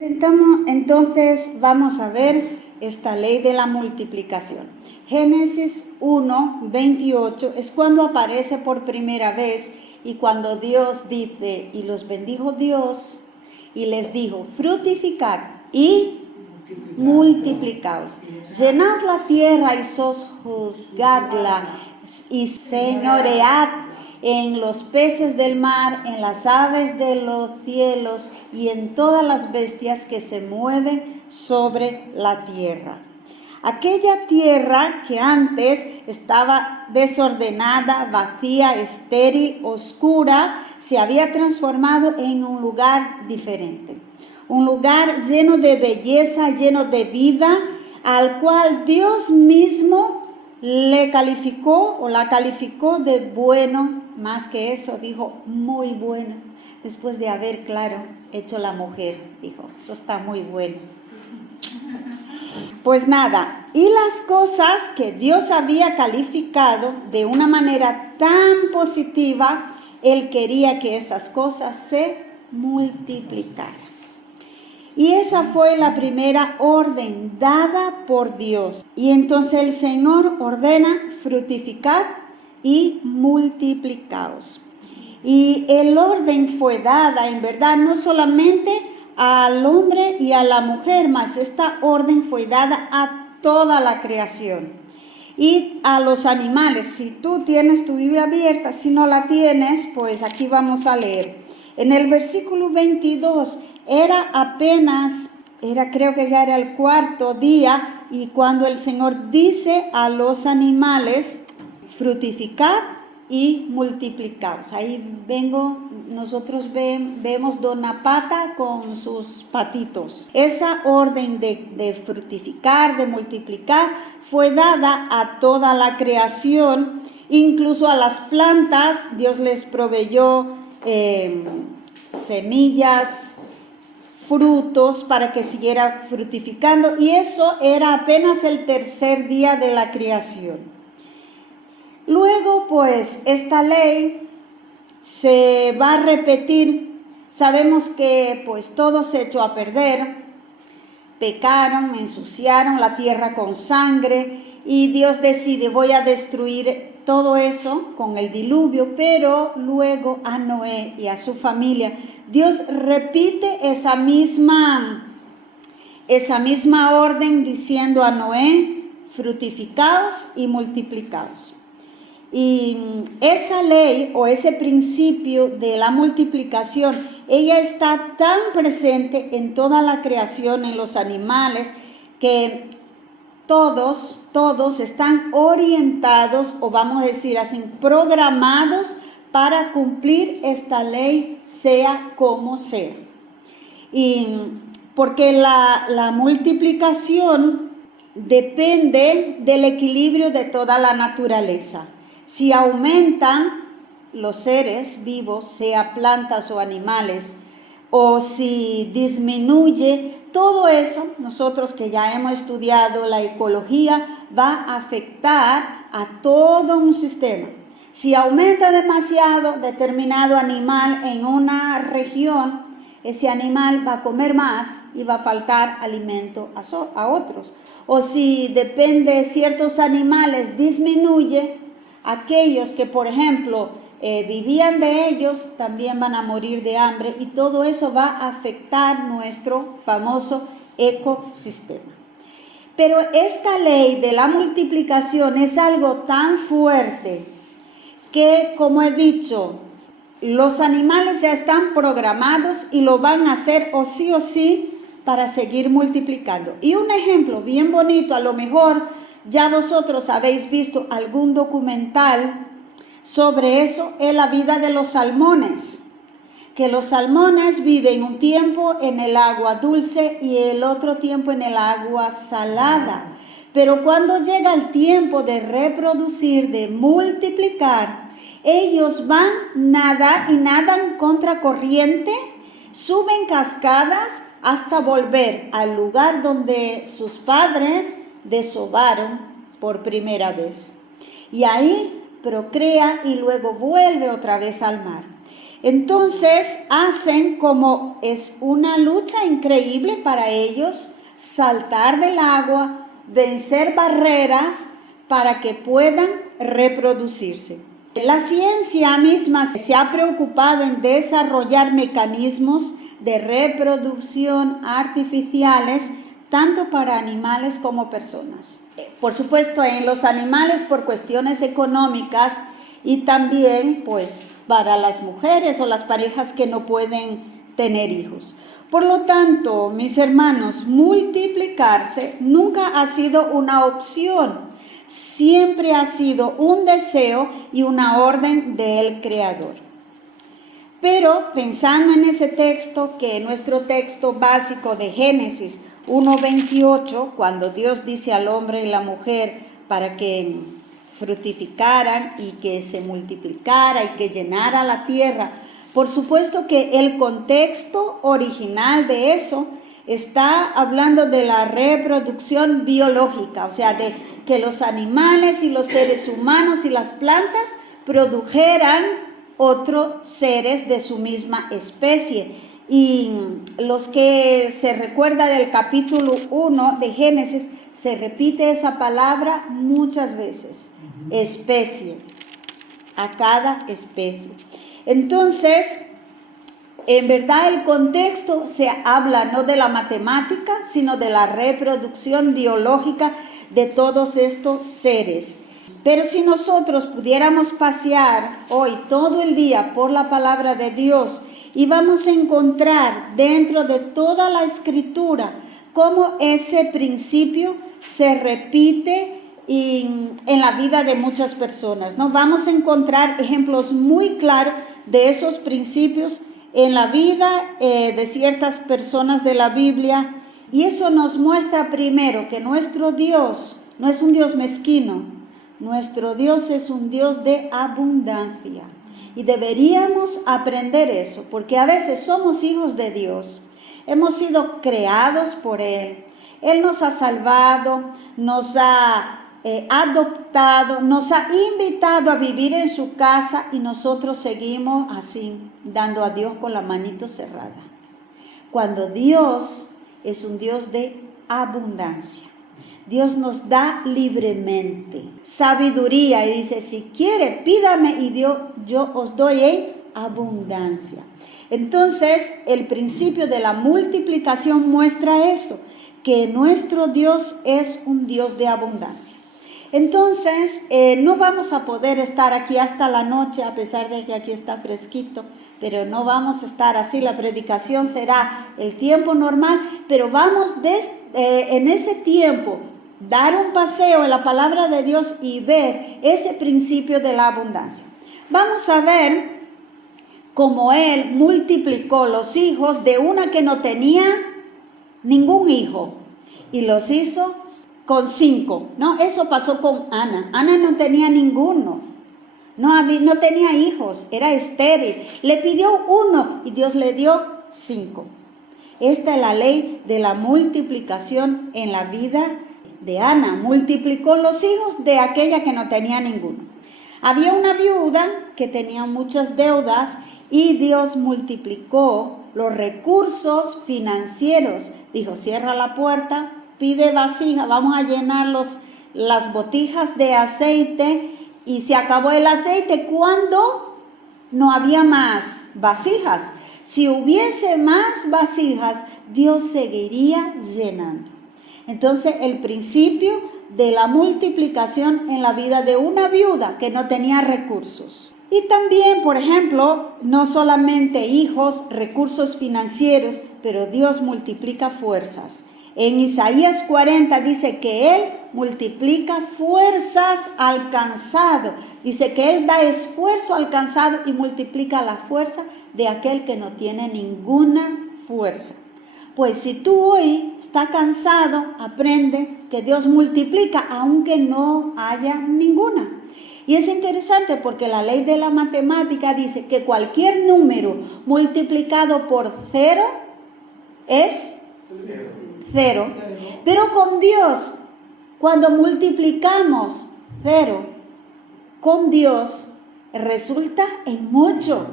Entonces vamos a ver esta ley de la multiplicación. Génesis 1:28 es cuando aparece por primera vez y cuando Dios dice, y los bendijo Dios y les dijo, fructificad y multiplicaos, llenad la tierra y sojuzgadla y señoread en los peces del mar, en las aves de los cielos y en todas las bestias que se mueven sobre la tierra. Aquella tierra que antes estaba desordenada, vacía, estéril, oscura, se había transformado en un lugar diferente. Un lugar lleno de belleza, lleno de vida, al cual Dios mismo le calificó o la calificó de bueno, más que eso, dijo muy bueno. Después de haber, claro, hecho la mujer, dijo, eso está muy bueno. Pues nada, y las cosas que Dios había calificado de una manera tan positiva, Él quería que esas cosas se multiplicaran. Y esa fue la primera orden dada por Dios. Y entonces el Señor ordena fructificad y multiplicaos. Y el orden fue dada, en verdad, no solamente al hombre y a la mujer, mas esta orden fue dada a toda la creación. Y a los animales, si tú tienes tu Biblia abierta, si no la tienes, pues aquí vamos a leer. En el versículo 22, creo que ya era el cuarto día, y cuando el Señor dice a los animales, fructificad y multiplicaos. Ahí nosotros vemos Dona Pata con sus patitos. Esa orden de fructificar, de multiplicar, fue dada a toda la creación, incluso a las plantas. Dios les proveyó semillas, frutos para que siguiera fructificando, y eso era apenas el tercer día de la creación. Luego, pues, esta ley se va a repetir. Sabemos que, pues, todo se echó a perder, pecaron, ensuciaron la tierra con sangre, y Dios decide, voy a destruir todo eso con el diluvio, pero luego a Noé y a su familia, Dios repite esa misma orden diciendo a Noé, fructificaos y multiplicaos. Y esa ley o ese principio de la multiplicación, ella está tan presente en toda la creación, en los animales, que todos están orientados, o vamos a decir así, programados para cumplir esta ley, sea como sea. Y porque la multiplicación depende del equilibrio de toda la naturaleza. Si aumentan los seres vivos, sea plantas o animales, o si disminuye, todo eso, nosotros que ya hemos estudiado la ecología, va a afectar a todo un sistema. Si aumenta demasiado determinado animal en una región, ese animal va a comer más y va a faltar alimento a otros. O si depende de ciertos animales, disminuye, aquellos que, por ejemplo, vivían de ellos, también van a morir de hambre, y todo eso va a afectar nuestro famoso ecosistema. Pero esta ley de la multiplicación es algo tan fuerte que, como he dicho, los animales ya están programados y lo van a hacer o sí para seguir multiplicando. Y un ejemplo bien bonito, a lo mejor ya vosotros habéis visto algún documental sobre eso, es la vida de los salmones. Que los salmones viven un tiempo en el agua dulce y el otro tiempo en el agua salada. Pero cuando llega el tiempo de reproducir, de multiplicar, ellos van nadan contracorriente, suben cascadas hasta volver al lugar donde sus padres desovaron por primera vez. Y ahí procrea y luego vuelve otra vez al mar. Entonces hacen como es una lucha increíble para ellos saltar del agua, vencer barreras para que puedan reproducirse. La ciencia misma se ha preocupado en desarrollar mecanismos de reproducción artificiales tanto para animales como personas. Por supuesto, en los animales por cuestiones económicas y también pues para las mujeres o las parejas que no pueden tener hijos. Por lo tanto, mis hermanos, multiplicarse nunca ha sido una opción, siempre ha sido un deseo y una orden del Creador. Pero pensando en ese texto, que es nuestro texto básico de Génesis 1:28, cuando Dios dice al hombre y la mujer para que fructificaran y que se multiplicara y que llenara la tierra, por supuesto que el contexto original de eso está hablando de la reproducción biológica, o sea, de que los animales y los seres humanos y las plantas produjeran otros seres de su misma especie. Y los que se recuerda del capítulo 1 de Génesis, se repite esa palabra muchas veces, especie, a cada especie. Entonces, en verdad el contexto se habla no de la matemática, sino de la reproducción biológica de todos estos seres. Pero si nosotros pudiéramos pasear hoy todo el día por la palabra de Dios y vamos a encontrar dentro de toda la escritura cómo ese principio se repite en la vida de muchas personas, ¿no? Vamos a encontrar ejemplos muy claros de esos principios en la vida de ciertas personas de la Biblia, y eso nos muestra primero que nuestro Dios no es un Dios mezquino, nuestro Dios es un Dios de abundancia, y deberíamos aprender eso, porque a veces somos hijos de Dios, hemos sido creados por Él, Él nos ha salvado, nos ha adoptado, nos ha invitado a vivir en su casa y nosotros seguimos así, dando a Dios con la manito cerrada. Cuando Dios es un Dios de abundancia, Dios nos da libremente sabiduría y dice, si quiere, pídame y yo os doy en abundancia. Entonces, el principio de la multiplicación muestra esto, que nuestro Dios es un Dios de abundancia. Entonces, no vamos a poder estar aquí hasta la noche, a pesar de que aquí está fresquito, pero no vamos a estar así, la predicación será el tiempo normal, pero vamos en ese tiempo dar un paseo en la palabra de Dios y ver ese principio de la abundancia. Vamos a ver cómo Él multiplicó los hijos de una que no tenía ningún hijo y los hizo con 5, ¿no? Eso pasó con Ana. Ana no tenía ninguno, no tenía hijos, era estéril. Le pidió 1 y Dios le dio 5. Esta es la ley de la multiplicación en la vida de Ana. Multiplicó los hijos de aquella que no tenía ninguno. Había una viuda que tenía muchas deudas y Dios multiplicó los recursos financieros. Dijo, cierra la puerta, pide vasija, vamos a llenar las botijas de aceite, y se acabó el aceite cuando no había más vasijas. Si hubiese más vasijas, Dios seguiría llenando. Entonces, el principio de la multiplicación en la vida de una viuda que no tenía recursos. Y también, por ejemplo, no solamente hijos, recursos financieros, pero Dios multiplica fuerzas. En Isaías 40 dice que Él multiplica fuerzas al cansado. Dice que Él da esfuerzo al cansado y multiplica la fuerza de aquel que no tiene ninguna fuerza. Pues si tú hoy estás cansado, aprende que Dios multiplica aunque no haya ninguna. Y es interesante porque la ley de la matemática dice que cualquier número multiplicado por 0 es 0. Pero con Dios, cuando multiplicamos 0, con Dios resulta en mucho.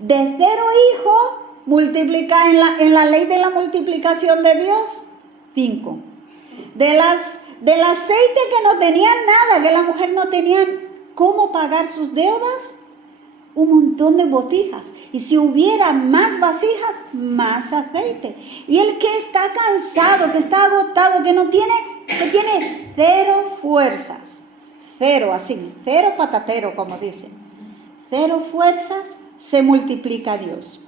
De 0 hijos, multiplica en la ley de la multiplicación de Dios, 5. Del aceite que no tenían nada, que la mujer no tenía cómo pagar sus deudas, un montón de botijas. Y si hubiera más vasijas, más aceite. Y el que está cansado, que está agotado, que tiene 0 fuerzas, 0 así, 0 patatero, como dicen, 0 fuerzas, se multiplica Dios.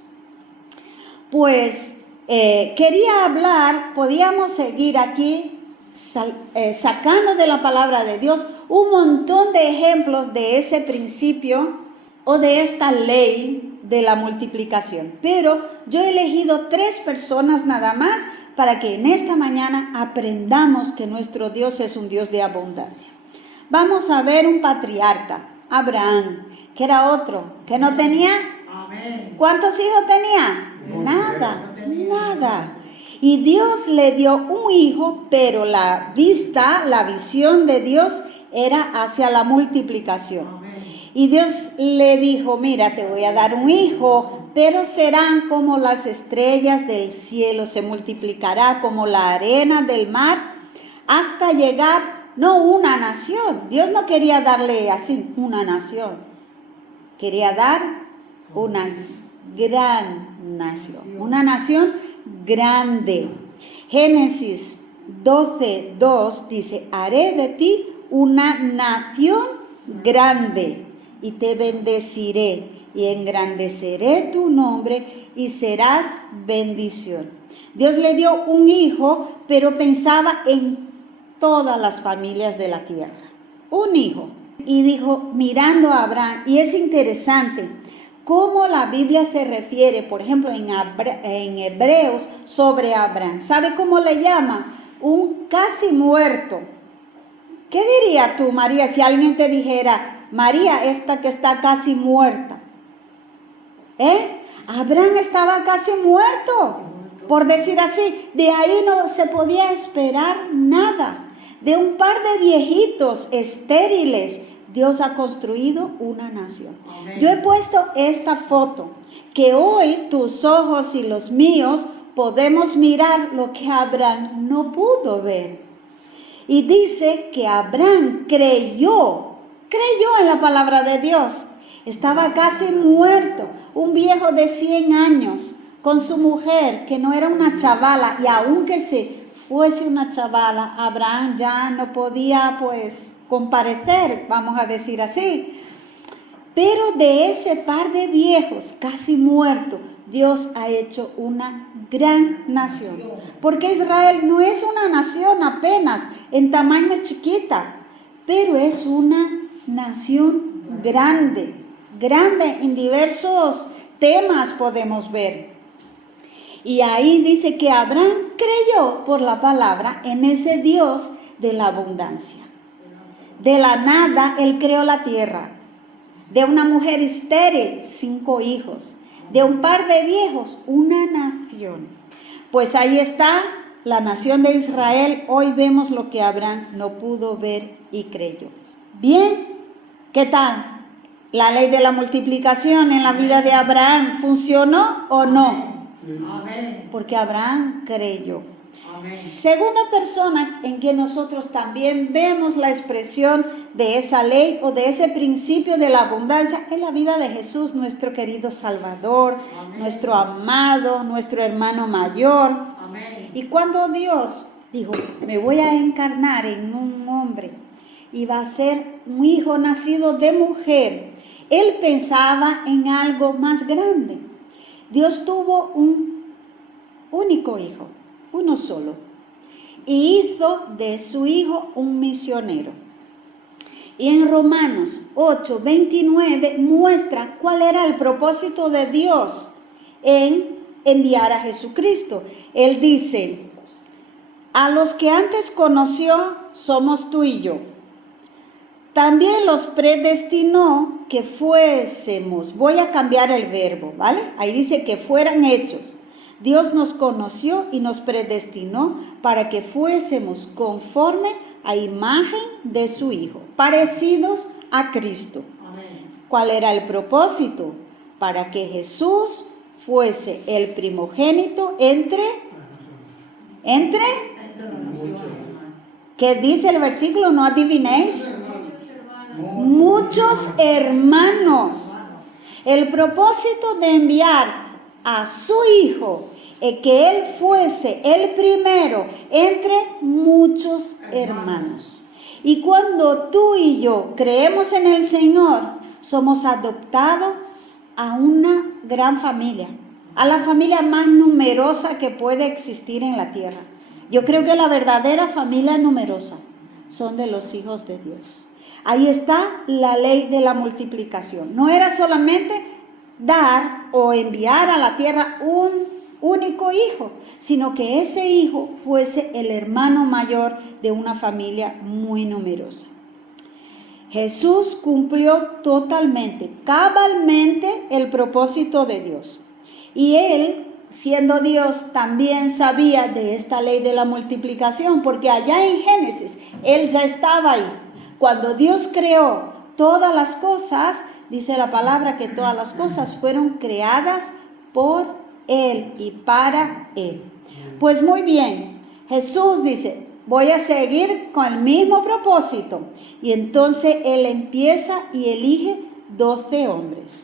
Pues quería hablar, podíamos seguir aquí sacando de la palabra de Dios un montón de ejemplos de ese principio o de esta ley de la multiplicación. Pero yo he elegido 3 personas nada más para que en esta mañana aprendamos que nuestro Dios es un Dios de abundancia. Vamos a ver un patriarca, Abraham, que era otro, que no tenía. Amén. ¿Cuántos hijos tenía? Nada. Y Dios le dio un hijo, pero la visión de Dios era hacia la multiplicación. Amén. Y Dios le dijo, mira, te voy a dar un hijo, pero serán como las estrellas del cielo, se multiplicará como la arena del mar, hasta llegar, no una nación. Dios no quería darle así una nación, quería dar una gran nación, una nación grande. Génesis 12:2 dice, haré de ti una nación grande y te bendeciré y engrandeceré tu nombre y serás bendición. Dios le dio un hijo, pero pensaba en todas las familias de la tierra. Un hijo. Y dijo, mirando a Abraham, y es interesante cómo la Biblia se refiere, por ejemplo, en Hebreos sobre Abraham. ¿Sabe cómo le llama? Un casi muerto. ¿Qué diría tú, María, si alguien te dijera, María, esta que está casi muerta? Abraham estaba casi muerto, por decir así. De ahí no se podía esperar nada. De un par de viejitos estériles, Dios ha construido una nación. Amén. Yo he puesto esta foto, que hoy tus ojos y los míos podemos mirar lo que Abraham no pudo ver. Y dice que Abraham creyó en la palabra de Dios. Estaba casi muerto, un viejo de 100 años, con su mujer, que no era una chavala, y aunque se fuese una chavala, Abraham ya no podía, pues, comparecer, vamos a decir así. Pero de ese par de viejos casi muertos, Dios ha hecho una gran nación. Porque Israel no es una nación apenas, en tamaño es chiquita, pero es una nación grande en diversos temas podemos ver. Y ahí dice que Abraham creyó por la palabra en ese Dios de la abundancia. De la nada, él creó la tierra. De una mujer estéril, 5 hijos. De un par de viejos, una nación. Pues ahí está la nación de Israel. Hoy vemos lo que Abraham no pudo ver y creyó. Bien, ¿qué tal? ¿La ley de la multiplicación en la vida de Abraham funcionó o no? Amén. Porque Abraham creyó. Amén. Segunda persona en que nosotros también vemos la expresión de esa ley o de ese principio de la abundancia en la vida de Jesús, nuestro querido Salvador, amén, nuestro amado, nuestro hermano mayor. Amén. Y cuando Dios dijo, me voy a encarnar en un hombre y va a ser un hijo nacido de mujer, él pensaba en algo más grande. Dios tuvo un único hijo, uno solo, y hizo de su hijo un misionero. Y en Romanos 8:29 muestra cuál era el propósito de Dios en enviar a Jesucristo. Él dice, a los que antes conoció somos tú y yo. También los predestinó que fuésemos, voy a cambiar el verbo, ¿vale? Ahí dice que fueran hechos. Dios nos conoció y nos predestinó para que fuésemos conforme a imagen de su Hijo, parecidos a Cristo. Amén. ¿Cuál era el propósito? para que Jesús fuese el primogénito entre, ¿qué dice el versículo? No adivinéis. Muchos hermanos. El propósito de enviar a su hijo es que él fuese el primero entre muchos hermanos. Y cuando tú y yo creemos en el Señor, somos adoptados a una gran familia, a la familia más numerosa que puede existir en la tierra. Yo creo que la verdadera familia numerosa son de los hijos de Dios. Ahí está la ley de la multiplicación. No era solamente dar o enviar a la tierra un único hijo, sino que ese hijo fuese el hermano mayor de una familia muy numerosa. Jesús cumplió totalmente, cabalmente el propósito de Dios. Y él, siendo Dios, también sabía de esta ley de la multiplicación, porque allá en Génesis, él ya estaba ahí. Cuando Dios creó todas las cosas, dice la palabra que todas las cosas fueron creadas por él y para él. Pues muy bien, Jesús dice, voy a seguir con el mismo propósito. Y entonces él empieza y elige 12 hombres.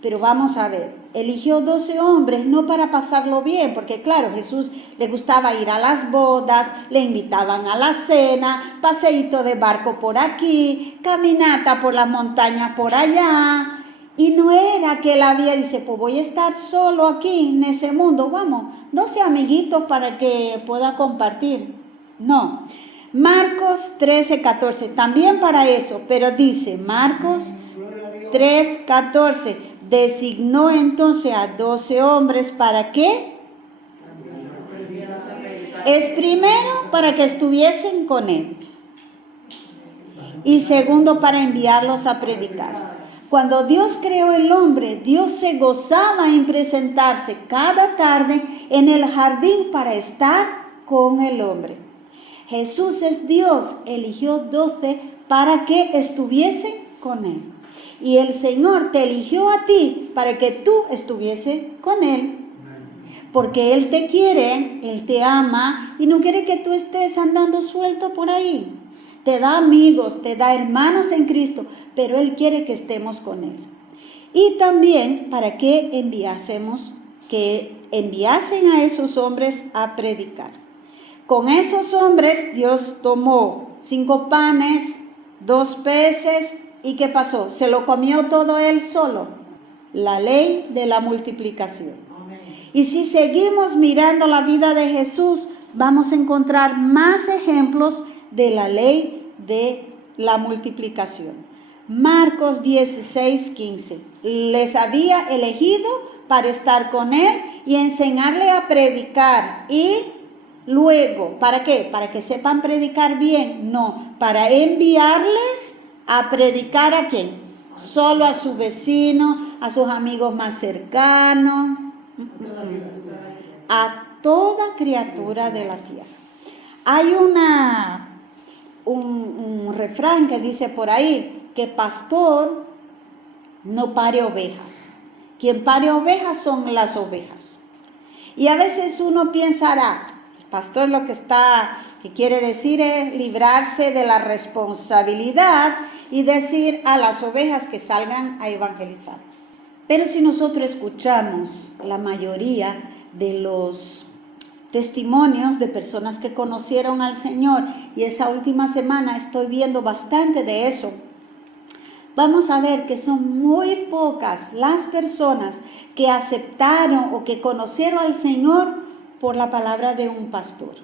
Pero vamos a ver, eligió 12 hombres no para pasarlo bien, porque claro, Jesús le gustaba ir a las bodas, le invitaban a la cena, paseíto de barco por aquí, caminata por las montañas por allá. Y no era que él había, dice, pues voy a estar solo aquí en ese mundo, vamos, 12 amiguitos para que pueda compartir. No, Marcos 13:14, también para eso, pero dice Marcos 3:14, designó entonces a 12 hombres, ¿para qué? Es primero para que estuviesen con él y segundo para enviarlos a predicar. Cuando Dios creó el hombre, Dios se gozaba en presentarse cada tarde en el jardín para estar con el hombre. Jesús es Dios, eligió 12 para que estuviesen con él. Y el Señor te eligió a ti para que tú estuviese con él. Porque Él te quiere, Él te ama y no quiere que tú estés andando suelto por ahí. Te da amigos, te da hermanos en Cristo, pero Él quiere que estemos con Él. Y también para que enviasen a esos hombres a predicar. Con esos hombres Dios tomó 5 panes, 2 peces, ¿y qué pasó? ¿Se lo comió todo Él solo? La ley de la multiplicación. Y si seguimos mirando la vida de Jesús, vamos a encontrar más ejemplos de la ley de la multiplicación. Marcos 16:15. Les había elegido para estar con él y enseñarle a predicar. Y luego, ¿para qué? ¿Para que sepan predicar bien? No, para enviarles a predicar ¿a quién? Solo a su vecino, a sus amigos más cercanos. A toda criatura de la tierra. Hay un refrán que dice por ahí que pastor no pare ovejas. Quien pare ovejas son las ovejas. Y a veces uno pensará, el pastor lo que quiere decir es librarse de la responsabilidad y decir a las ovejas que salgan a evangelizar. Pero si nosotros escuchamos la mayoría de los testimonios de personas que conocieron al Señor, y esa última semana estoy viendo bastante de eso, vamos a ver que son muy pocas las personas que aceptaron o que conocieron al Señor por la palabra de un pastor.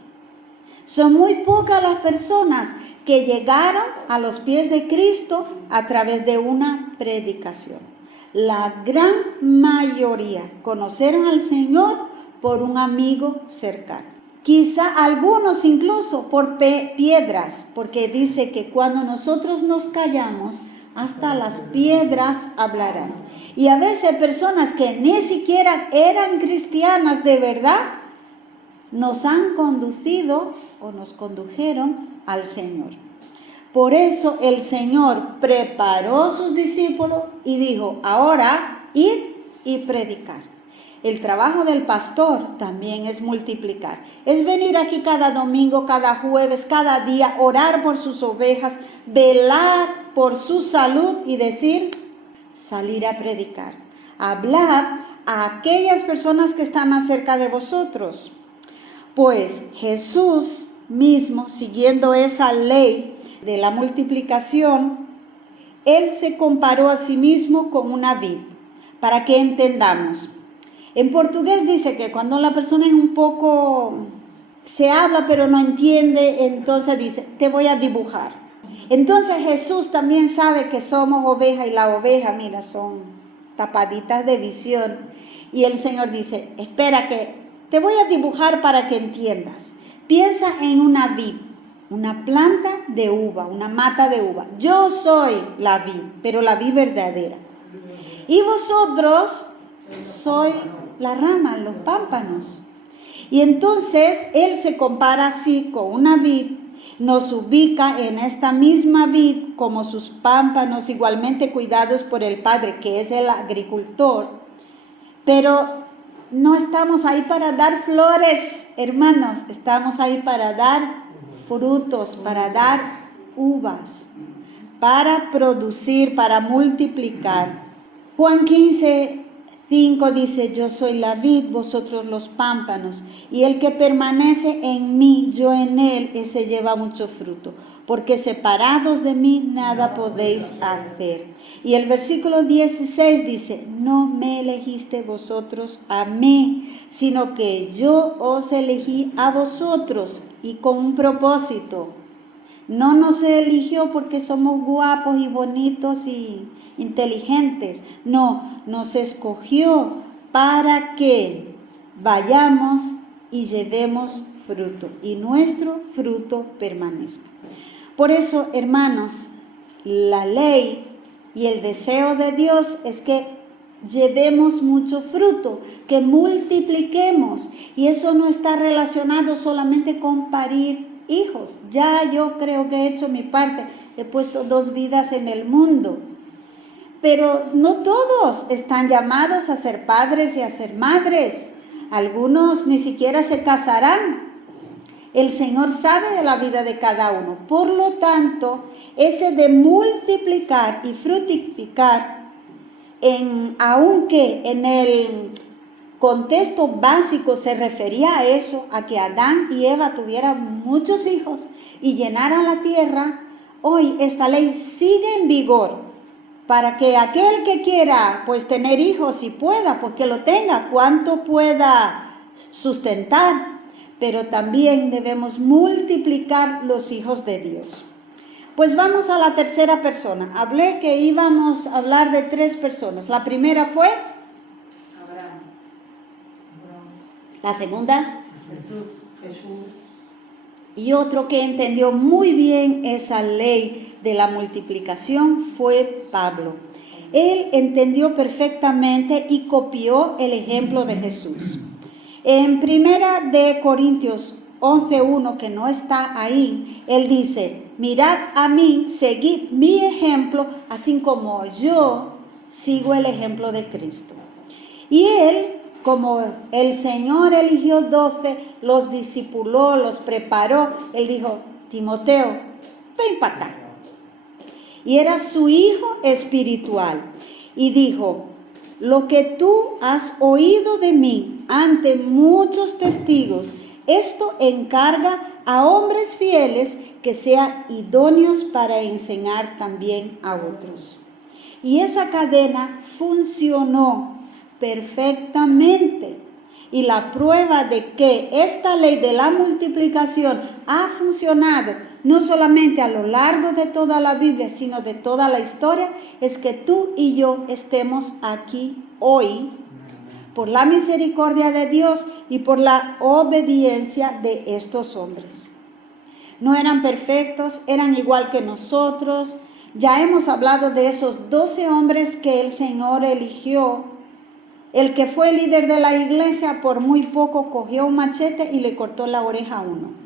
Son muy pocas las personas que llegaron a los pies de Cristo a través de una predicación. La gran mayoría conocieron al Señor por un amigo cercano. Quizá algunos incluso por piedras, porque dice que cuando nosotros nos callamos, hasta las piedras hablarán. Y a veces personas que ni siquiera eran cristianas de verdad, nos han conducido o nos condujeron al Señor. Por eso el Señor preparó a sus discípulos y dijo, ahora id y predicar. El trabajo del pastor también es multiplicar. Es venir aquí cada domingo, cada jueves, cada día, orar por sus ovejas, velar por su salud y decir, salir a predicar. Hablar a aquellas personas que están más cerca de vosotros. Pues Jesús mismo, siguiendo esa ley de la multiplicación, Él se comparó a sí mismo con una vid, para que entendamos. En portugués dice que cuando la persona es un poco, se habla pero no entiende, entonces dice, te voy a dibujar. Entonces Jesús también sabe que somos oveja y la oveja, mira, son tapaditas de visión. Y el Señor dice, espera que te voy a dibujar para que entiendas. Piensa en una vid, una planta de uva, una mata de uva. Yo soy la vid, pero la vid verdadera. Y vosotros sois la rama, los pámpanos. Y entonces Él se compara así con una vid, nos ubica en esta misma vid como sus pámpanos igualmente cuidados por el Padre, que es el agricultor. Pero no estamos ahí para dar flores, hermanos, estamos ahí para dar frutos, para dar uvas, para producir, para multiplicar. Juan 15:5 dice, yo soy la vid, vosotros los pámpanos, y el que permanece en mí, yo en él, ese lleva mucho fruto, porque separados de mí nada podéis hacer. Y el versículo 16 dice, no me elegiste vosotros a mí, sino que yo os elegí a vosotros, y con un propósito. No nos eligió porque somos guapos y bonitos y inteligentes. No, nos escogió para que vayamos y llevemos fruto y nuestro fruto permanezca. Por eso, hermanos, la ley y el deseo de Dios es que llevemos mucho fruto, que multipliquemos. Y eso no está relacionado solamente con parir hijos. Ya yo creo que he hecho mi parte, he puesto 2 vidas en el mundo. Pero no todos están llamados a ser padres y a ser madres. Algunos ni siquiera se casarán. El Señor sabe de la vida de cada uno. Por lo tanto, ese de multiplicar y fructificar, aunque en el contexto básico se refería a eso, a que Adán y Eva tuvieran muchos hijos y llenaran la tierra, hoy esta ley sigue en vigor para que aquel que quiera pues tener hijos y pueda, pues que lo tenga, cuanto pueda sustentar, pero también debemos multiplicar los hijos de Dios. Pues vamos a la tercera persona. Hablé que íbamos a hablar de 3 personas. La primera fue Abraham. la segunda, Jesús. y otro que entendió muy bien esa ley de la multiplicación fue Pablo. Él entendió perfectamente y copió el ejemplo de Jesús. En 1 de Corintios 11:1, que no está ahí, él dice, mirad a mí, seguid mi ejemplo, así como yo sigo el ejemplo de Cristo. Y él, como el Señor eligió 12, los discipuló, los preparó, él dijo, Timoteo, ven para acá. Y era su hijo espiritual. Y dijo, lo que tú has oído de mí ante muchos testigos, esto encarga a hombres fieles que sean idóneos para enseñar también a otros. Y esa cadena funcionó perfectamente. Y la prueba de que esta ley de la multiplicación ha funcionado no solamente a lo largo de toda la Biblia, sino de toda la historia, es que tú y yo estemos aquí hoy por la misericordia de Dios y por la obediencia de estos hombres. No eran perfectos, eran igual que nosotros. Ya hemos hablado de esos 12 hombres que el Señor eligió. El que fue líder de la iglesia por muy poco cogió un machete y le cortó la oreja a uno.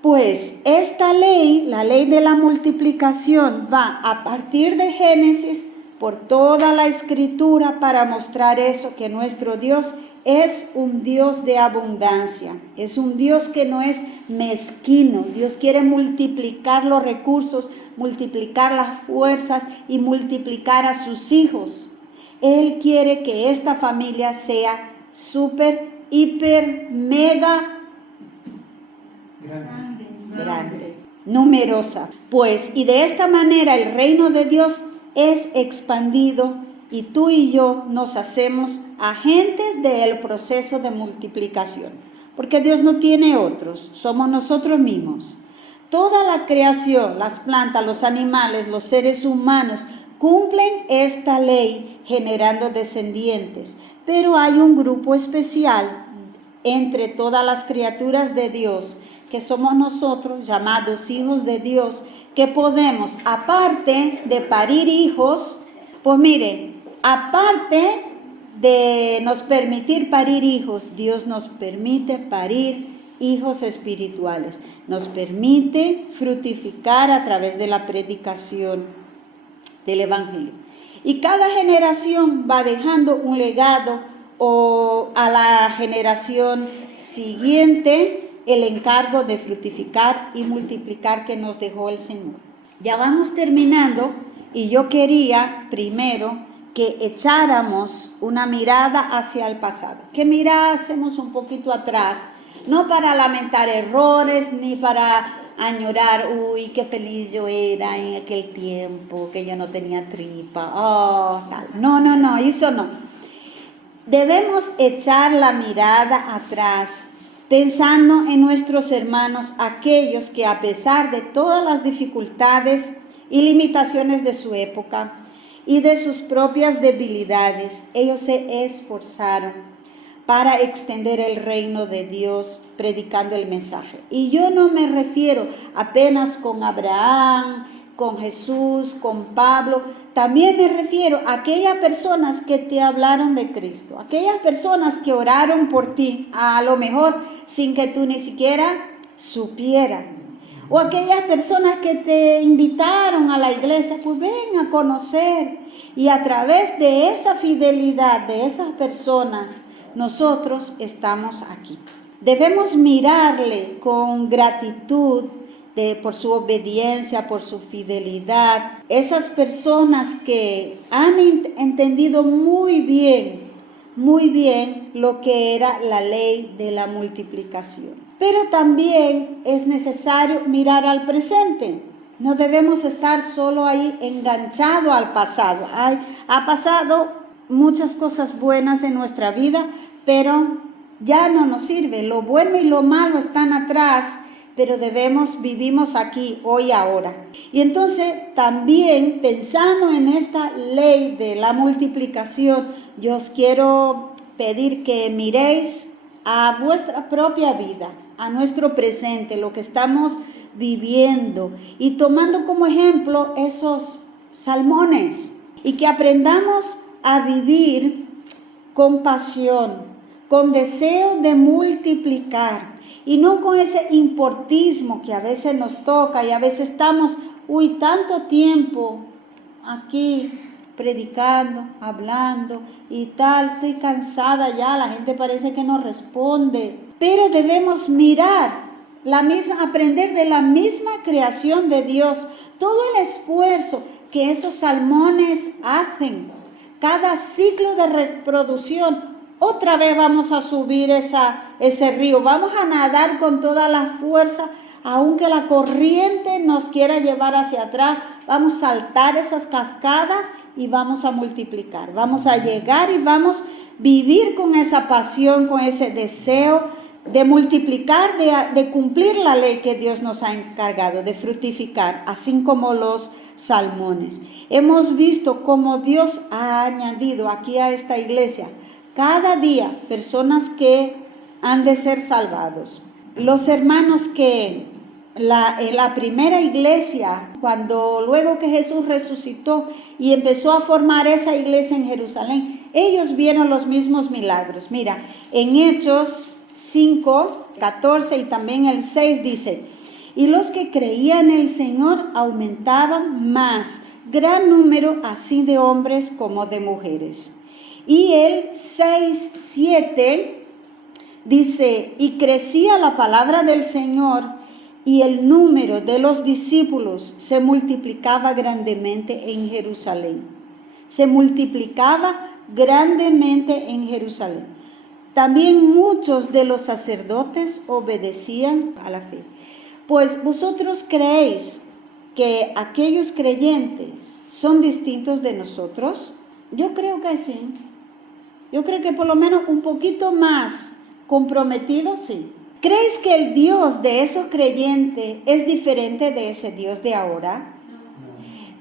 Pues esta ley, la ley de la multiplicación, va a partir de Génesis por toda la escritura para mostrar eso, que nuestro Dios es un Dios de abundancia, es un Dios que no es mezquino. Dios quiere multiplicar los recursos, multiplicar las fuerzas y multiplicar a sus hijos. Él quiere que esta familia sea súper, hiper, mega grande, numerosa. Pues, y de esta manera el reino de Dios es expandido y tú y yo nos hacemos agentes del proceso de multiplicación. Porque Dios no tiene otros, somos nosotros mismos. Toda la creación, las plantas, los animales, los seres humanos, cumplen esta ley generando descendientes. Pero hay un grupo especial entre todas las criaturas de Dios, que somos nosotros, llamados hijos de Dios, que podemos, aparte de parir hijos, pues mire, aparte de nos permitir parir hijos, Dios nos permite parir hijos espirituales, nos permite fructificar a través de la predicación del Evangelio. Y cada generación va dejando un legado o a la generación siguiente el encargo de fructificar y multiplicar que nos dejó el Señor. Ya vamos terminando y yo quería primero que echáramos una mirada hacia el pasado, que mirásemos un poquito atrás, no para lamentar errores ni para añorar, uy, qué feliz yo era en aquel tiempo, que yo no tenía tripa, tal. No, eso no. Debemos echar la mirada atrás, pensando en nuestros hermanos, aquellos que a pesar de todas las dificultades y limitaciones de su época y de sus propias debilidades, ellos se esforzaron para extender el reino de Dios predicando el mensaje. Y yo no me refiero apenas con Abraham, con Jesús, con Pablo, también me refiero a aquellas personas que te hablaron de Cristo, aquellas personas que oraron por ti, a lo mejor sin que tú ni siquiera supieras, o aquellas personas que te invitaron a la iglesia, pues ven a conocer, y a través de esa fidelidad de esas personas, nosotros estamos aquí. Debemos mirarle con gratitud por su obediencia, por su fidelidad. Esas personas que han entendido muy bien lo que era la ley de la multiplicación. Pero también es necesario mirar al presente. No debemos estar solo ahí enganchado al pasado. Ha pasado muchas cosas buenas en nuestra vida, pero ya no nos sirve. Lo bueno y lo malo están atrás, pero vivimos aquí, hoy, ahora. Y entonces también pensando en esta ley de la multiplicación, yo os quiero pedir que miréis a vuestra propia vida, a nuestro presente, lo que estamos viviendo y tomando como ejemplo esos salmones y que aprendamos a vivir con pasión, con deseo de multiplicar y no con ese importismo que a veces nos toca y a veces estamos, tanto tiempo aquí predicando, hablando y tal, estoy cansada ya, la gente parece que no responde, pero debemos aprender de la misma creación de Dios, todo el esfuerzo que esos salmones hacen, cada ciclo de reproducción. Otra vez vamos a subir ese río, vamos a nadar con toda la fuerza, aunque la corriente nos quiera llevar hacia atrás, vamos a saltar esas cascadas y vamos a multiplicar, vamos a llegar y vamos a vivir con esa pasión, con ese deseo de multiplicar, de cumplir la ley que Dios nos ha encargado, de fructificar, así como los salmones. Hemos visto cómo Dios ha añadido aquí a esta iglesia cada día personas que han de ser salvados. Los hermanos que en la primera iglesia, luego que Jesús resucitó y empezó a formar esa iglesia en Jerusalén, ellos vieron los mismos milagros. Mira, en Hechos 5, 14 y también el 6 dice: y los que creían en el Señor aumentaban más, gran número así de hombres como de mujeres. Y el 6:7 dice, y crecía la palabra del Señor y el número de los discípulos se multiplicaba grandemente en Jerusalén. Se multiplicaba grandemente en Jerusalén. También muchos de los sacerdotes obedecían a la fe. Pues vosotros creéis que aquellos creyentes son distintos de nosotros. Yo creo que sí. Yo creo que por lo menos un poquito más comprometidos, sí. ¿Crees que el Dios de esos creyentes es diferente de ese Dios de ahora?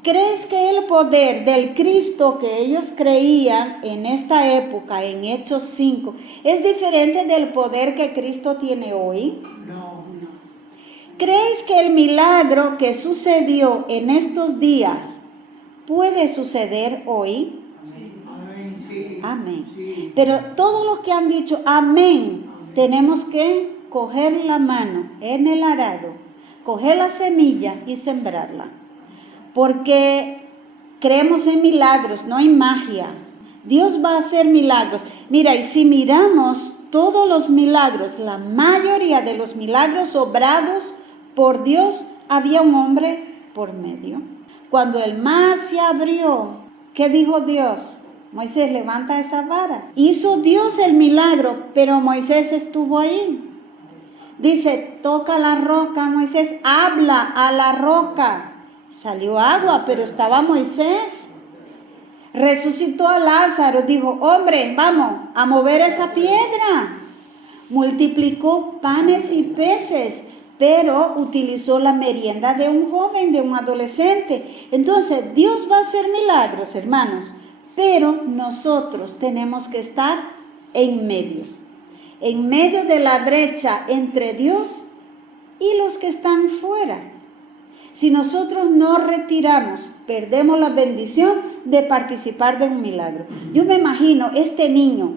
¿Crees que el poder del Cristo que ellos creían en esta época, en Hechos 5, es diferente del poder que Cristo tiene hoy? No. ¿Crees que el milagro que sucedió en estos días puede suceder hoy? Amén, sí. Amén. Sí. Pero todos los que han dicho amén, tenemos que coger la mano en el arado, coger la semilla y sembrarla. Porque creemos en milagros, no en magia. Dios va a hacer milagros. Mira, y si miramos todos los milagros, la mayoría de los milagros obrados por Dios, había un hombre por medio. Cuando el mar se abrió, ¿qué dijo Dios? Moisés, levanta esa vara. Hizo Dios el milagro, pero Moisés estuvo ahí. Dice, toca la roca, Moisés, habla a la roca. Salió agua, pero estaba Moisés. Resucitó a Lázaro, dijo, hombre, vamos a mover esa piedra. Multiplicó panes y peces, pero utilizó la merienda de un joven, de un adolescente. Entonces, Dios va a hacer milagros, hermanos, pero nosotros tenemos que estar en medio de la brecha entre Dios y los que están fuera. Si nosotros nos retiramos, perdemos la bendición de participar de un milagro. Yo me imagino este niño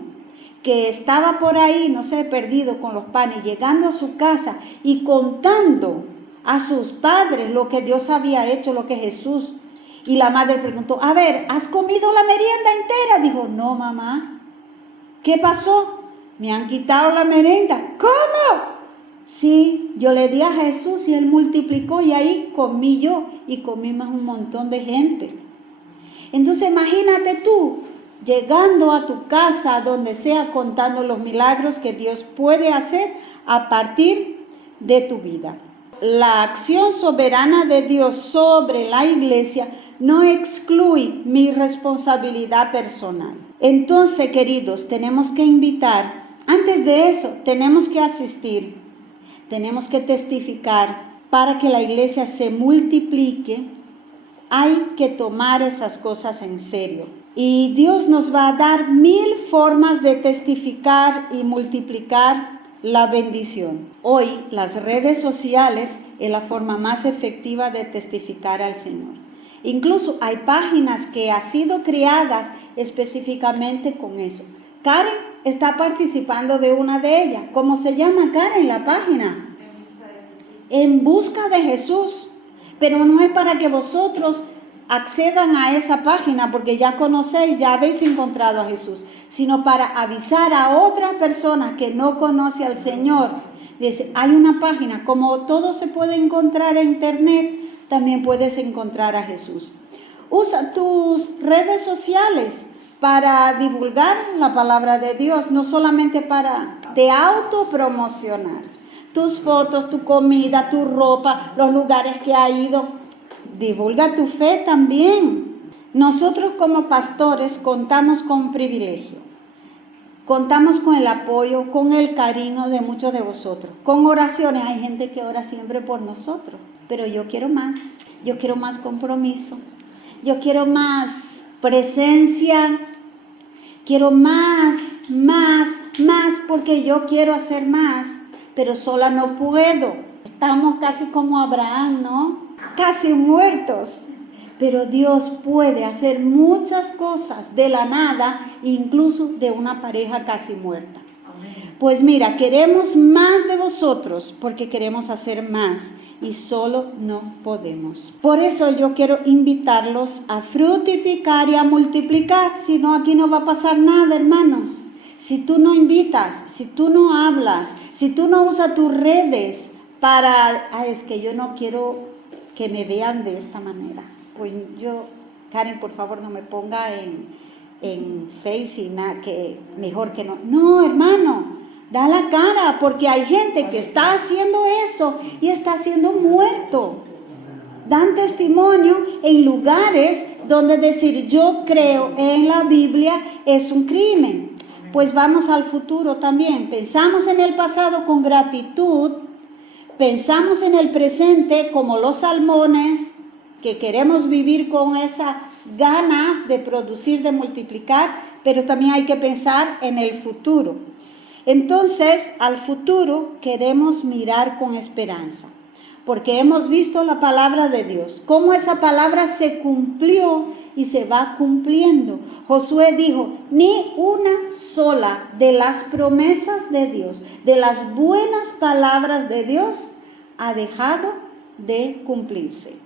que estaba por ahí, no sé, perdido con los panes, llegando a su casa y contando a sus padres lo que Dios había hecho, lo que Jesús. Y la madre preguntó, a ver, ¿has comido la merienda entera? Dijo, no, mamá. ¿Qué pasó? Me han quitado la merienda. ¿Cómo? Sí, yo le di a Jesús y Él multiplicó y ahí comí yo y comí más un montón de gente. Entonces imagínate tú llegando a tu casa, donde sea, contando los milagros que Dios puede hacer a partir de tu vida. La acción soberana de Dios sobre la iglesia no excluye mi responsabilidad personal. Entonces, queridos, tenemos que invitar. Antes de eso, tenemos que asistir, tenemos que testificar para que la iglesia se multiplique. Hay que tomar esas cosas en serio. Y Dios nos va a dar 1000 formas de testificar y multiplicar la bendición. Hoy las redes sociales es la forma más efectiva de testificar al Señor. Incluso hay páginas que han sido creadas específicamente con eso. Karen está participando de una de ellas. ¿Cómo se llama, Karen, la página? En busca de Jesús. Pero no es para que vosotros accedan a esa página porque ya conocéis, ya habéis encontrado a Jesús, sino para avisar a otra persona que no conoce al Señor. Dice, hay una página, como todo se puede encontrar en internet, también puedes encontrar a Jesús. Usa tus redes sociales para divulgar la palabra de Dios, no solamente para te autopromocionar. Tus fotos, tu comida, tu ropa, los lugares que ha ido. Divulga tu fe también. Nosotros como pastores contamos con privilegio. Contamos con el apoyo, con el cariño de muchos de vosotros. Con oraciones, hay gente que ora siempre por nosotros. Pero yo quiero más compromiso. Yo quiero más presencia. Quiero más, porque yo quiero hacer más. Pero sola no puedo. Estamos casi como Abraham, ¿no? Casi muertos. Pero Dios puede hacer muchas cosas de la nada, incluso de una pareja casi muerta. Pues mira, queremos más de vosotros porque queremos hacer más y solo no podemos. Por eso yo quiero invitarlos a fructificar y a multiplicar. Si no, aquí no va a pasar nada, hermanos. Si tú no invitas, si tú no hablas, si tú no usas tus redes para, es que yo no quiero que me vean de esta manera. Pues yo, Karen, por favor, no me ponga en Face y nada, que mejor que no. No, hermano. Da la cara, porque hay gente que está haciendo eso y está siendo muerto. Dan testimonio en lugares donde decir yo creo en la Biblia es un crimen. Pues vamos al futuro también. Pensamos en el pasado con gratitud, pensamos en el presente como los salmones, que queremos vivir con esas ganas de producir, de multiplicar, pero también hay que pensar en el futuro. Entonces, al futuro queremos mirar con esperanza, porque hemos visto la palabra de Dios, cómo esa palabra se cumplió y se va cumpliendo. Josué dijo, ni una sola de las promesas de Dios, de las buenas palabras de Dios, ha dejado de cumplirse.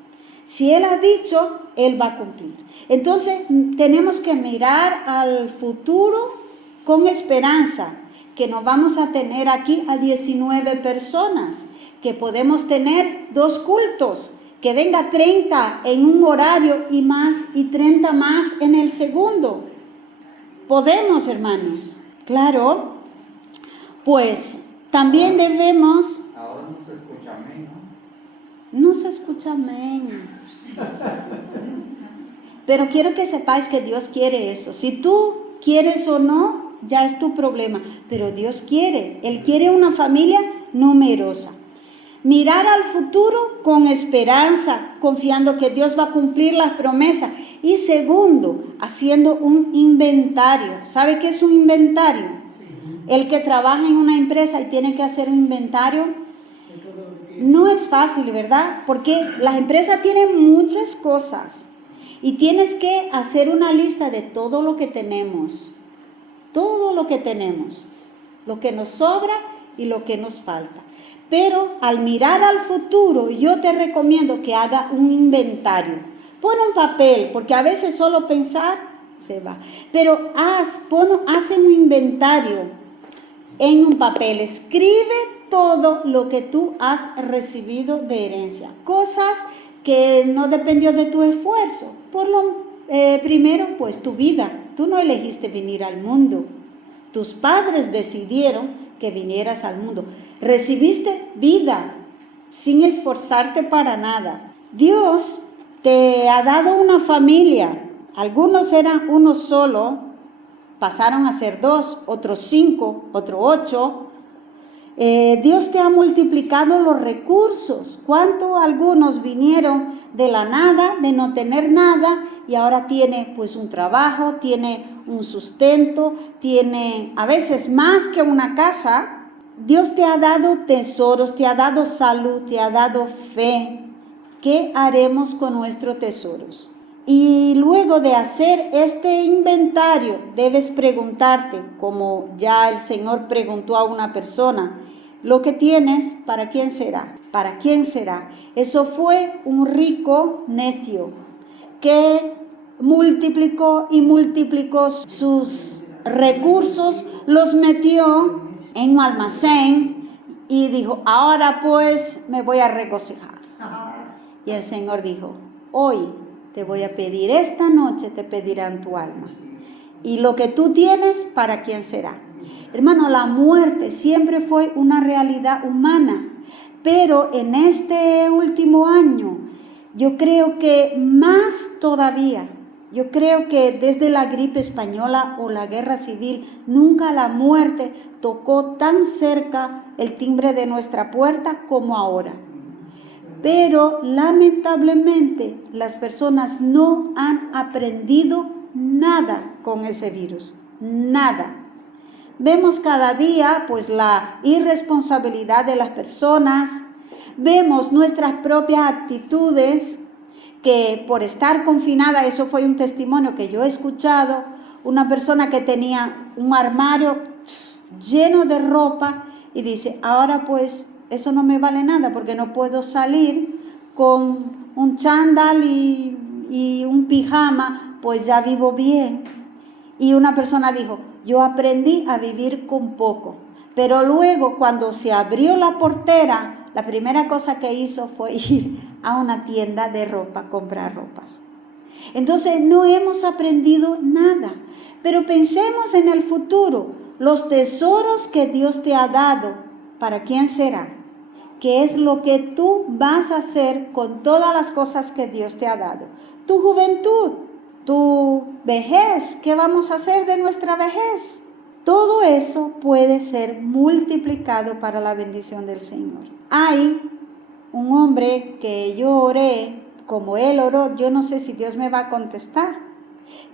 Si Él ha dicho, Él va a cumplir. Entonces, tenemos que mirar al futuro con esperanza, que nos vamos a tener aquí a 19 personas, que podemos tener 2 cultos, que venga 30 en un horario y 30 más en el segundo. Podemos, hermanos. Claro, pues también debemos... Ahora no se escucha amén, ¿no? No se escucha amén. Pero quiero que sepáis que Dios quiere eso. Si tú quieres o no, ya es tu problema, pero Dios quiere, Él quiere una familia numerosa. Mirar al futuro con esperanza, confiando que Dios va a cumplir las promesas. Y segundo, haciendo un inventario. ¿Sabe qué es un inventario? El que trabaja en una empresa y tiene que hacer un inventario, no es fácil, ¿verdad? Porque las empresas tienen muchas cosas y tienes que hacer una lista de todo lo que tenemos. Todo lo que tenemos, lo que nos sobra y lo que nos falta. Pero al mirar al futuro, yo te recomiendo que haga un inventario. Pon un papel, porque a veces solo pensar se va. Pero haz un inventario en un papel. Escribe todo lo que tú has recibido de herencia. Cosas que no dependió de tu esfuerzo. Primero, pues tu vida. Tú no elegiste venir al mundo. Tus padres decidieron que vinieras al mundo. Recibiste vida sin esforzarte para nada. Dios te ha dado una familia. Algunos eran uno solo, pasaron a ser 2, otros 5, otros 8. Dios te ha multiplicado los recursos. ¿Cuánto algunos vinieron de la nada, de no tener nada, y ahora tiene pues un trabajo, tiene un sustento, tiene a veces más que una casa? Dios te ha dado tesoros, te ha dado salud, te ha dado fe. ¿Qué haremos con nuestros tesoros? Y luego de hacer este inventario, debes preguntarte, como ya el Señor preguntó a una persona, lo que tienes, ¿para quién será? ¿Para quién será? Eso fue un rico necio que multiplicó y multiplicó sus recursos, los metió en un almacén y dijo, ahora pues me voy a regocijar. Y el Señor dijo, hoy te voy a pedir, esta noche te pedirán tu alma. Y lo que tú tienes, ¿para quién será? Hermano, la muerte siempre fue una realidad humana, pero en este último año, yo creo que más todavía, yo creo que desde la gripe española o la guerra civil, nunca la muerte tocó tan cerca el timbre de nuestra puerta como ahora. Pero lamentablemente las personas no han aprendido nada con ese virus, nada. Vemos cada día pues la irresponsabilidad de las personas, vemos nuestras propias actitudes que por estar confinada, eso fue un testimonio que yo he escuchado, una persona que tenía un armario lleno de ropa, y dice, ahora pues eso no me vale nada porque no puedo salir con un chándal y un pijama, pues ya vivo bien. Y una persona dijo, yo aprendí a vivir con poco, pero luego cuando se abrió la portera, la primera cosa que hizo fue ir a una tienda de ropa a comprar ropas. Entonces no hemos aprendido nada, pero pensemos en el futuro. Los tesoros que Dios te ha dado, ¿para quién será? ¿Qué es lo que tú vas a hacer con todas las cosas que Dios te ha dado? Tu juventud, tu vejez, ¿qué vamos a hacer de nuestra vejez? Todo eso puede ser multiplicado para la bendición del Señor. Hay un hombre que yo oré, como él oró, yo no sé si Dios me va a contestar,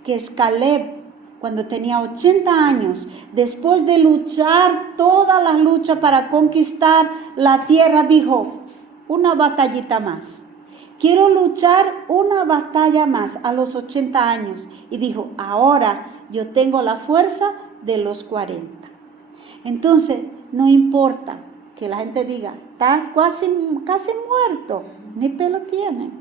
que es Caleb. Cuando tenía 80 años, después de luchar todas las luchas para conquistar la tierra, dijo, una batallita más. Quiero luchar una batalla más a los 80 años. Y dijo, ahora yo tengo la fuerza de los 40. Entonces, no importa que la gente diga, está casi muerto, ni pelo tiene.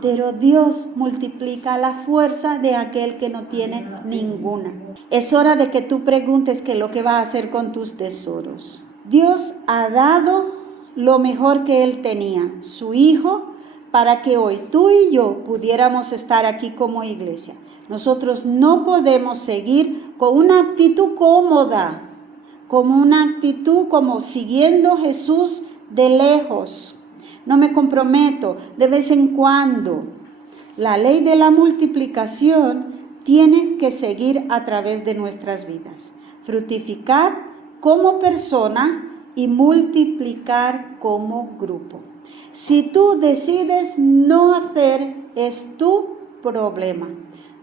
Pero Dios multiplica la fuerza de aquel que no tiene ninguna. Es hora de que tú preguntes qué es lo que va a hacer con tus tesoros. Dios ha dado lo mejor que Él tenía, su Hijo, para que hoy tú y yo pudiéramos estar aquí como iglesia. Nosotros no podemos seguir con una actitud cómoda, como una actitud como siguiendo a Jesús de lejos. No me comprometo de vez en cuando. La ley de la multiplicación tiene que seguir a través de nuestras vidas. Fructificar como persona y multiplicar como grupo. Si tú decides no hacer, es tu problema.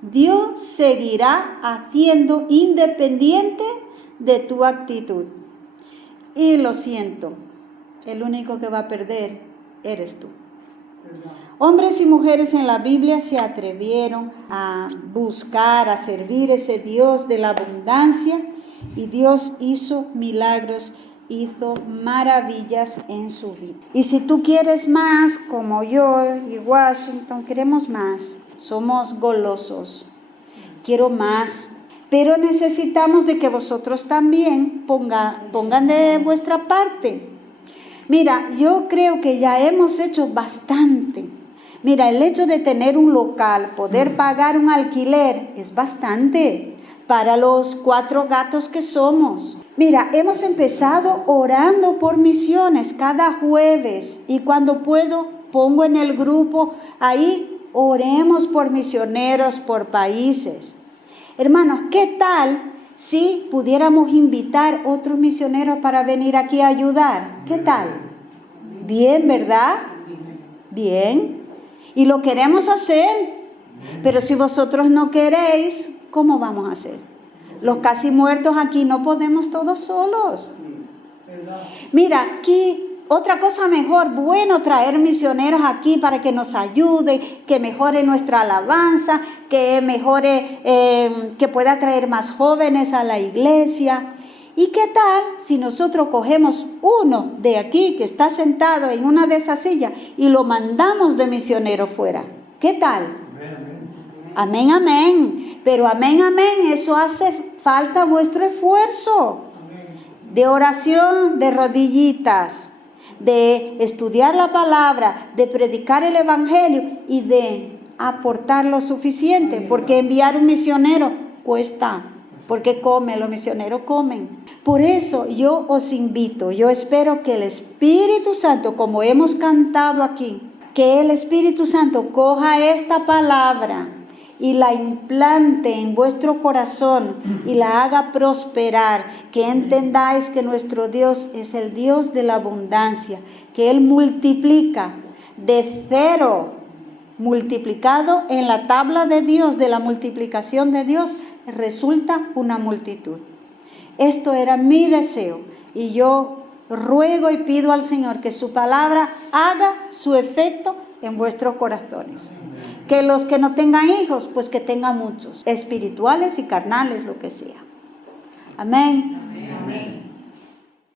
Dios seguirá haciendo independiente de tu actitud. Y lo siento, el único que va a perder eres tú. Hombres y mujeres en la Biblia se atrevieron a buscar, a servir ese Dios de la abundancia, y Dios hizo milagros, hizo maravillas en su vida. Y si tú quieres más, como yo y Washington, queremos más, somos golosos, quiero más, pero necesitamos de que vosotros también pongan de vuestra parte. Mira, yo creo que ya hemos hecho bastante. Mira, el hecho de tener un local, poder pagar un alquiler, es bastante para los 4 gatos que somos. Mira, hemos empezado orando por misiones cada jueves, y cuando puedo pongo en el grupo ahí, oremos por misioneros, por países. Hermanos, ¿qué tal si pudiéramos invitar otros misioneros para venir aquí a ayudar? ¿Qué tal? Bien, ¿verdad? Bien. Y lo queremos hacer. Pero si vosotros no queréis, ¿cómo vamos a hacer? Los casi muertos aquí no podemos todos solos. Mira, aquí otra cosa mejor, bueno, traer misioneros aquí para que nos ayuden, que mejore nuestra alabanza, que mejore, que pueda traer más jóvenes a la iglesia. ¿Y qué tal si nosotros cogemos uno de aquí que está sentado en una de esas sillas y lo mandamos de misionero fuera? ¿Qué tal? Amén, amén. Pero amén, amén, eso hace falta vuestro esfuerzo de oración, de rodillitas, de estudiar la palabra, de predicar el evangelio y de aportar lo suficiente, porque enviar un misionero cuesta, porque los misioneros comen. Por eso yo os invito, yo espero que el Espíritu Santo, como hemos cantado aquí, que el Espíritu Santo coja esta palabra y la implante en vuestro corazón y la haga prosperar, que entendáis que nuestro Dios es el Dios de la abundancia, que Él multiplica de 0, multiplicado en la tabla de Dios, de la multiplicación de Dios, resulta una multitud. Esto era mi deseo, y yo ruego y pido al Señor que su palabra haga su efecto en vuestros corazones. Que los que no tengan hijos, pues que tengan muchos, espirituales y carnales, lo que sea. Amén.